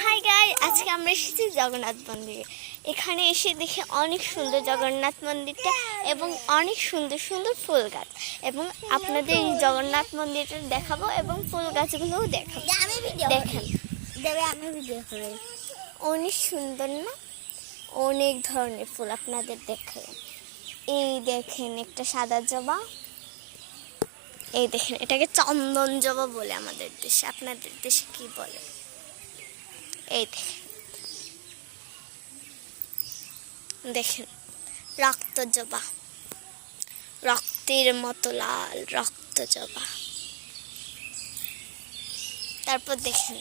High গাই, আজকে আমরা এসেছি জগন্নাথ মন্দিরে। এখানে এসে দেখে অনেক সুন্দর জগন্নাথ মন্দিরটা এবং অনেক সুন্দর সুন্দর ফুল গাছ, এবং আপনাদের এই জগন্নাথ মন্দিরটা দেখাবো এবং ফুল গাছগুলোও দেখাবো। দেখেন, আমি ভিডিও করি। অনেক সুন্দর না? অনেক ধরনের ফুল আপনাদের দেখেন। এই দেখেন একটা সাদা জবা, এই দেখেন এটাকে চন্দন জবা বলে আমাদের দেশে। আপনাদের দেশে কি বলে? এই দেখেন, দেখেন রক্ত জবা, রক্তের মতো লাল রক্ত জবা। তারপর দেখেন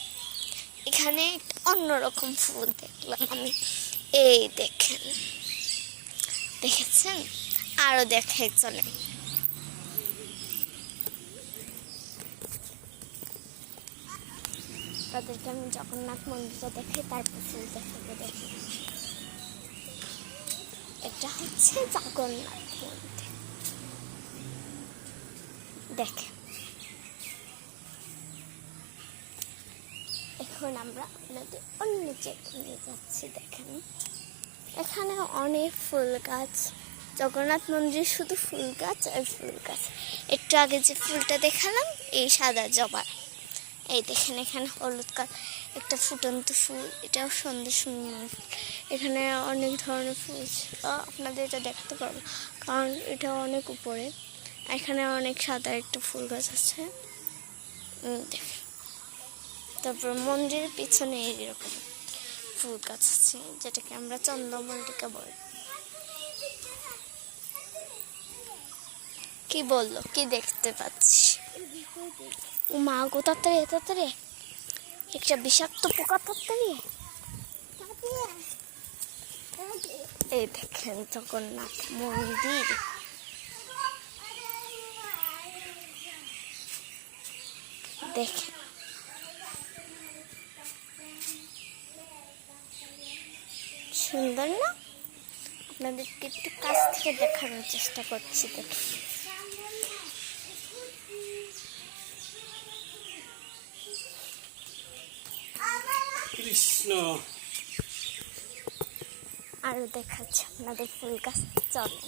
এখানে একটা অন্যরকম ফুল দেখলাম আমি। এই দেখেন, দেখেছেন? আরো দেখাই চলে। তাদেরকে আমি জগন্নাথ মন্দিরটা দেখাই, তারপর ফুল দেখাবো। দেখি, এটা হচ্ছে জগন্নাথ মন্দির। দেখেন, এখন আমরা আপনাদের অন্য জায়গায় নিয়ে যাচ্ছি। দেখেন এখানে অনেক ফুল গাছ। জগন্নাথ মন্দিরে শুধু ফুল গাছ আর ফুল গাছ। একটু আগে যে ফুলটা দেখালাম, এই সাদা জবা। এই দেখেন এখানে হলুদ একটা ফুটন্ত ফুল, এটাও সুন্দর সুন্দর ফুল। এখানে অনেক ধরনের ফুল ছিল, আপনাদের এটা দেখাতে পারবো কারণ এটা অনেক উপরে। এখানে অনেক সাদা একটা ফুল গাছ আছে। দেখেন, তারপর মন্দিরের পিছনে এইরকম ফুল গাছ আছে, যেটাকে আমরা চন্দ্রমল্লিকা বলি। কি বললো? কি দেখতে পাচ্ছি? ও মা গো, তাড়াতাড়ি তাড়াতাড়ি, একটা বিষাক্ত পোকা তাড়াতাড়ি। এই দেখেন জগন্নাথ মন্দির। দেখেন সুন্দর না? আপনাদেরকে একটু কাছ থেকে দেখানোর চেষ্টা করছি। দেখেন কৃষ্ণ, আরো দেখাচ্ছে আপনাদের ফুল গাছ। চলেন।